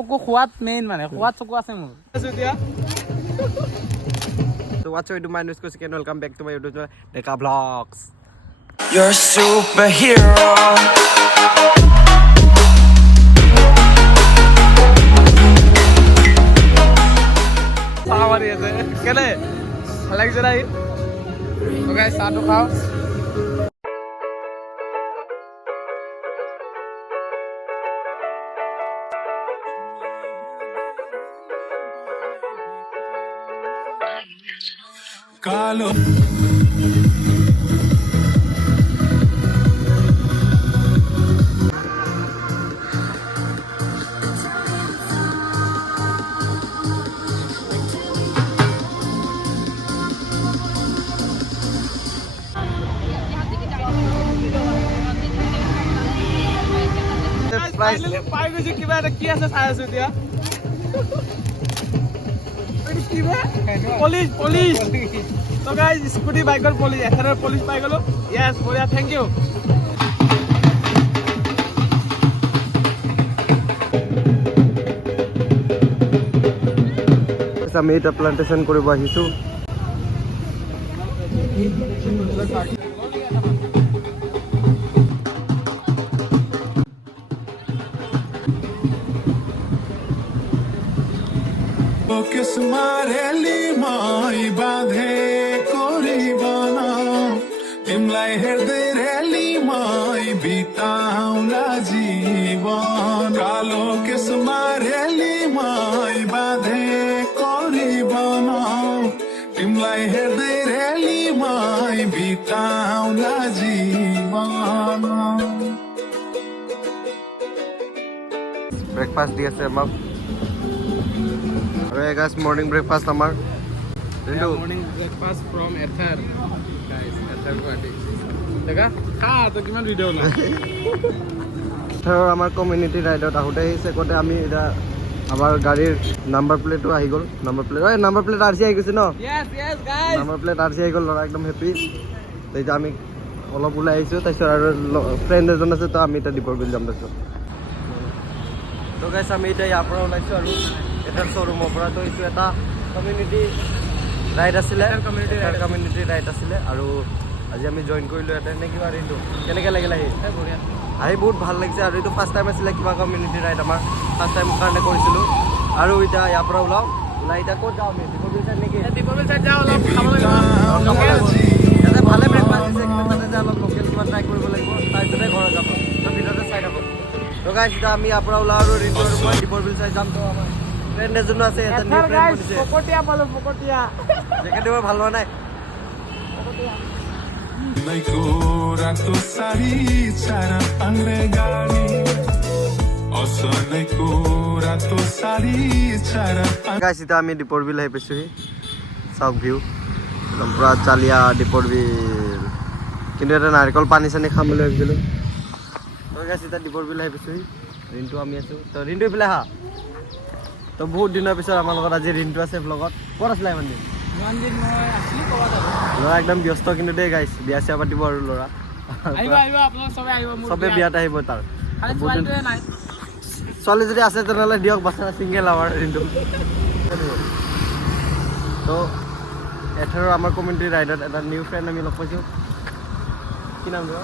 চকু খোৱাত মেইন মানে খোৱাত চকু আছে মোৰ এতিয়া So what's up to my news channel, welcome back to my YouTube channel Deka Vlogs. You're a superhero. সাৱাৰি আছে কেলে ভাল লাগিছে নাই তো গাইস চাহটো খাও Kaalo পাই গৈছে কিবা এটা কি আছে চাই আছো এতিয়া পুলিচ তো গাইস স্কুটি বাইকৰ পুলিচ এথাৰৰ পুলিচ পাই গলো ইয়েস বঢ়িয়া থ্যাংক ইউ আমি এটা প্লান্টেশন কৰিব আহিছো Kiss mareli mai badhe koribana Himlai herde reli mai bitaula jeevan Kaalo kiss mareli mai badhe koribana Himlai herde reli mai bitaula jeevan breakfast দি আছে আমাক আৰু গাইস মৰ্নিং ব্ৰেকফাস্ট আমাৰ ৰিন্টু মৰ্নিং ব্ৰেকফাস্ট ফ্ৰম এথাৰ guys এথাৰ party দেখা খা তো কিমান ভিডিও না আৰু আমাৰ কমিউনিটি ৰাইডত আহোতে এই চেকতে আমি এটা আমাৰ গাড়ীৰ নাম্বাৰ প্লেটটো আহি গ'ল নাম্বাৰ প্লেট আৰচি আহি গৈছে ন ইয়েস গাইস নাম্বাৰ প্লেট আৰচি আহি গ'ল ল'ৰা একদম হেপী তেতিয়া আমি অলপ ওলাই আহিছোঁ তাৰপিছত আৰু ফ্ৰেণ্ড এজন আছে তো আমি এতিয়া দীপৰ বিল যাম তাৰপিছত তো গাইছ আমি এতিয়া ইয়াৰ পৰা ওলাইছোঁ আৰু এটা শ্ব'ৰুমৰ পৰা তো এইটো এটা কমিউনিটি ৰাইড আছিলে কমিউনিটি ৰাইড আছিলে আৰু আজি আমি জইন কৰিলোঁ ইয়াতে নে কিবা ৰিন্টু কেনেকৈ লাগিল আহি বঢ়িয়া আহি বহুত ভাল লাগিছে আৰু এইটো ফাৰ্ষ্ট টাইম আছিলে কিবা কমিউনিটি ৰাইড আমাৰ ফাৰ্ষ্ট টাইম কাৰণে কৰিছিলোঁ আৰু এতিয়া ইয়াৰ পৰা ওলাওঁ ওলাই এতিয়া ক'ত যাওঁ আমি দীপৰ বিল চাইড নেকি দীপৰ বিল চাইড যাওঁ অলপ খাব লাগিব ইয়াতে ভালে ব্ৰেকফাষ্ট দিছে কিন্তু তাতে যে অলপ লোকেল কিবা ট্ৰাই কৰিব লাগিব তাৰপিছতে ঘৰত যাব তো ভিতৰতে চাই থাকক তো গাইছ এতিয়া আমি ইয়াৰ পৰা ওলাওঁ আৰু ৰিন্টু আৰু মই দীপৰ বিল চাইড যাম তো আমাৰ ফ্ৰেণ্ড এজনো আছে এটা নিউ ফ্ৰেণ্ড বনিছে পকটিয়া পালো পকটিয়া জেকেট দিব ভাল হোৱা নাই Nahi kora to sari chara angre gani Oso nahi kora to sari chara গাইছ এতিয়া আমি দীপৰ বিল আহি পাইছোঁহি চাওক ভিউ একদম পূৰা চালিয়া দীপৰ বিল কিন্তু এটা নাৰিকল পানী চানী খাম বুলি ভাবিছিলোঁ তো গাইছ এতিয়া দীপৰ বিল আহি পাইছোঁহি ৰিন্টু আমি আছোঁ তো ৰিন্টু এইফালে আহা তো বহুত দিনৰ পিছত আমাৰ লগত আজি ৰিন্টু আছে ব্লগত ক'ত আছিলে ইমান দিন মন্দিৰ মই আসলি কবা যাব ল'ৰা একদম ব্যস্ত কিন্তু দেই গাইছ বিয়া চিয়া পাতিব আৰু ল'ৰা আহিবা আপোনালোক সবে আহিব মোৰ চবে বিয়াত আহিব তাৰ খালি ছোৱালীটোৱে নাই ছোৱালী যদি আছে তেনেহ'লে দিয়ক বাচ্চা ছিংগেল আমাৰ ৰিন্টু তো এঠাৰৰ আমাৰ কমিউনিটি ৰাইডত এটা নিউ ফ্ৰেণ্ড আমি লগ পাইছোঁ কি নাম দিব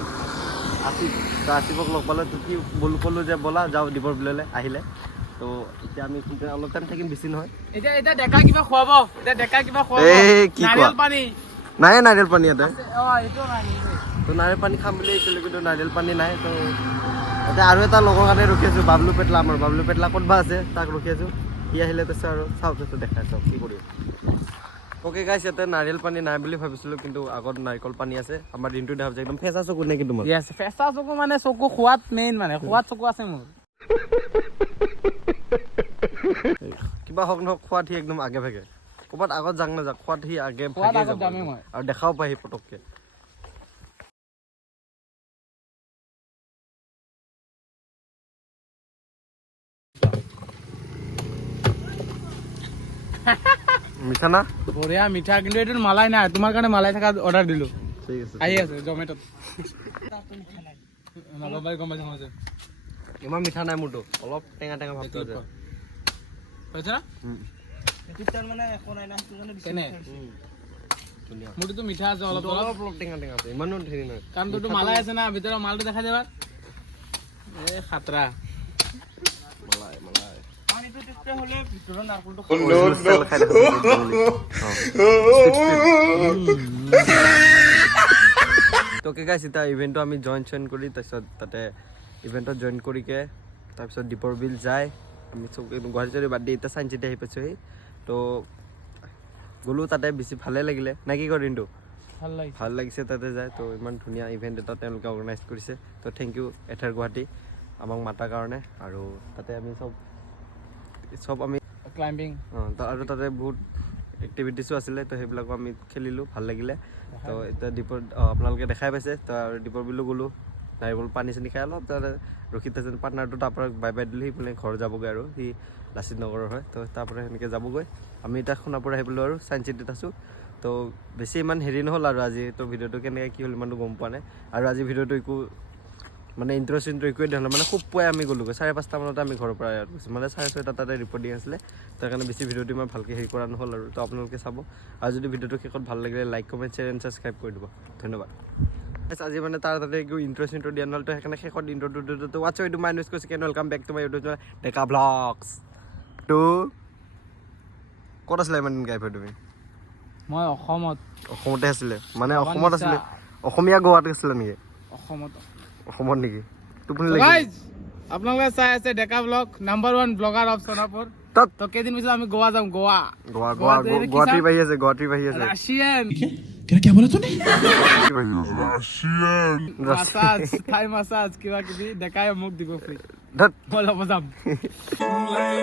আছিফ তো আছিফক লগ পালোঁ তো কি ক'লোঁ যে ব'লা যাওঁ দীপৰ বিললৈ আহিলে তো এতিয়া আমি অলপ টাইম থাকিম বেছি নহয় এতিয়া ডেকা কিবা খুৱাব ডেকা কিবা খুৱাব এই কি কোৱা? নাৰিকল পানী নাই নাৰিকল পানী ইয়াতে এইটো নাই তো নাৰিকল পানী খাম বুলি আহিছিলোঁ কিন্তু নাৰিকল পানী নাই তো এতিয়া আৰু এটা লগৰ কাৰণে ৰখি আছোঁ বাবলু পেটলা আমাৰ বাবলু পেটলা ক'ত বা আছে তাক ৰখি আছোঁ সি আহিলে তাৰপিছত আৰু চাওক তাৰপিছত দেখাই চাওক কি কৰি অ'কে গাইছ ইয়াতে নাৰিকল পানী নাই বুলি ভাবিছিলোঁ কিন্তু আগত নাৰিকল পানী আছে আমাৰ দিনটো দেখা যায় একদম ফেঁচা চকু নেকি তোমাৰ ইয়েস ফেঁচা চকু মানে চকু খোৱাত মেইন মানে খোৱাত চকু আছে মোৰ কিবা হওক নহওক খোৱাত সি একদম আগে ভাগে ক'ৰবাত আগত যাং নাযাওক খোৱাত সি আগে ভাগে যাব আৰু দেখাও পায় সি পটককৈ মিঠা না বঢ়িয়া মিঠা কিন্তু এইটো মালাই নাই তোমাৰ কাৰণে মালাই থকা অৰ্ডাৰ দিলোঁ ঠিক আছে আহি আছে জমেট'ত ইমান মিঠা নাই মোৰতো অলপ টেঙা টেঙা ভাৱটো আছে হৈছে না কেনে মোৰটো মিঠা আছে অলপ অলপ অলপ টেঙা টেঙা আছে ইমানো হেৰি নহয় কাৰণ তোৰটো মালাই আছে না ভিতৰৰ মালটো দেখা যাবা এ খাতৰা মালাই মালাই তো কি গাইছ এতিয়া ইভেণ্টটো আমি জইন কৰি তাৰপিছত তাতে ইভেণ্টত জইন কৰিকে তাৰপিছত দীপৰ বিল যায় আমি চব গুৱাহাটী বাদ দি এতিয়া চাইন্স চিটি আহি পাইছোঁহি তো গ'লো তাতে বেছি ভালে লাগিলে নে কি কৰিম তো ভাল লাগিছে তাতে যায় তো ইমান ধুনীয়া ইভেণ্ট এটা তেওঁলোকে অৰ্গেনাইজ কৰিছে তো থেংক ইউ এথাৰ গুৱাহাটী আমাক মাতাৰ কাৰণে আৰু তাতে আমি চব আমি ক্লাইম্বিং আৰু তাতে বহুত এক্টিভিটিছো আছিলে তো সেইবিলাকো আমি খেলিলোঁ ভাল লাগিলে তো এতিয়া দীপৰ আপোনালোকে দেখাই পাইছে তো আৰু দীপৰ বিলো গ'লোঁ নাৰিকল পানী চানী খাই অলপ তাতে ৰখি থাকোঁ পাৰ্টনাৰটো তাৰপৰা বাই বাই দিলোঁ সিফালে ঘৰ যাবগৈ আৰু সি লাচিত নগৰৰ হয় তো তাৰপৰা সেনেকৈ যাবগৈ আমি এতিয়া সোণাপুৰ আহি পেলোঁ আৰু চাইন্স চিটিত আছোঁ তো বেছি ইমান হেৰি নহ'ল আৰু আজি তো ভিডিঅ'টো কেনেকৈ কি হ'ল ইমানটো গম পোৱা নাই আৰু আজি ভিডিঅ'টো একো মানে ইণ্টাৰেষ্ট একোৱেই নহ'লে মানে খুব পুৱাই আমি গ'লোগৈ 5:30 মানতে আমি ঘৰৰ পৰা গৈছোঁ মানে 6:30 তাতে ৰিপৰ্টিং আছিলে তাৰ কাৰণে বেছি ভিডিঅ'টো মই ভালকৈ হেৰি কৰা নহ'ল আৰু তো আপোনালোকে চাব আৰু যদি ভিডিঅ'টো শেষত ভাল লাগিলে like comment share and subscribe কৰি দিব ধন্যবাদ আজি মানে তাতে একো ইণ্ট্ৰ দিয়া নহ'ল তো সেইকাৰণে শেষত ইণ্ট্ৰটো হোৱাটছ এইটো মাই নিউজ কৈছে কেন welcome back to my YouTube channel Deka vlogs তো ক'ত আছিলে ইমান দিন গাইফে তুমি মই অসমতে আছিলে মানে অসমত আছিলে অসমীয়া গোৱাত আছিলে নেকি অসমত নেকি টোপনি লাগি গাইজ আপোনালোকে চাই আছে Deka vlog number 1 blogger of Sonapur তো কেইদিন পিছত আমি গোৱা যাম গুৱাহাটী বাহি আছে ৰাছিয়ান মাছাজ থাই মাছাজ কিবা কিবি ডেকাই মোক দিব ফ্ৰী ধত মই ল'ব যাম Lay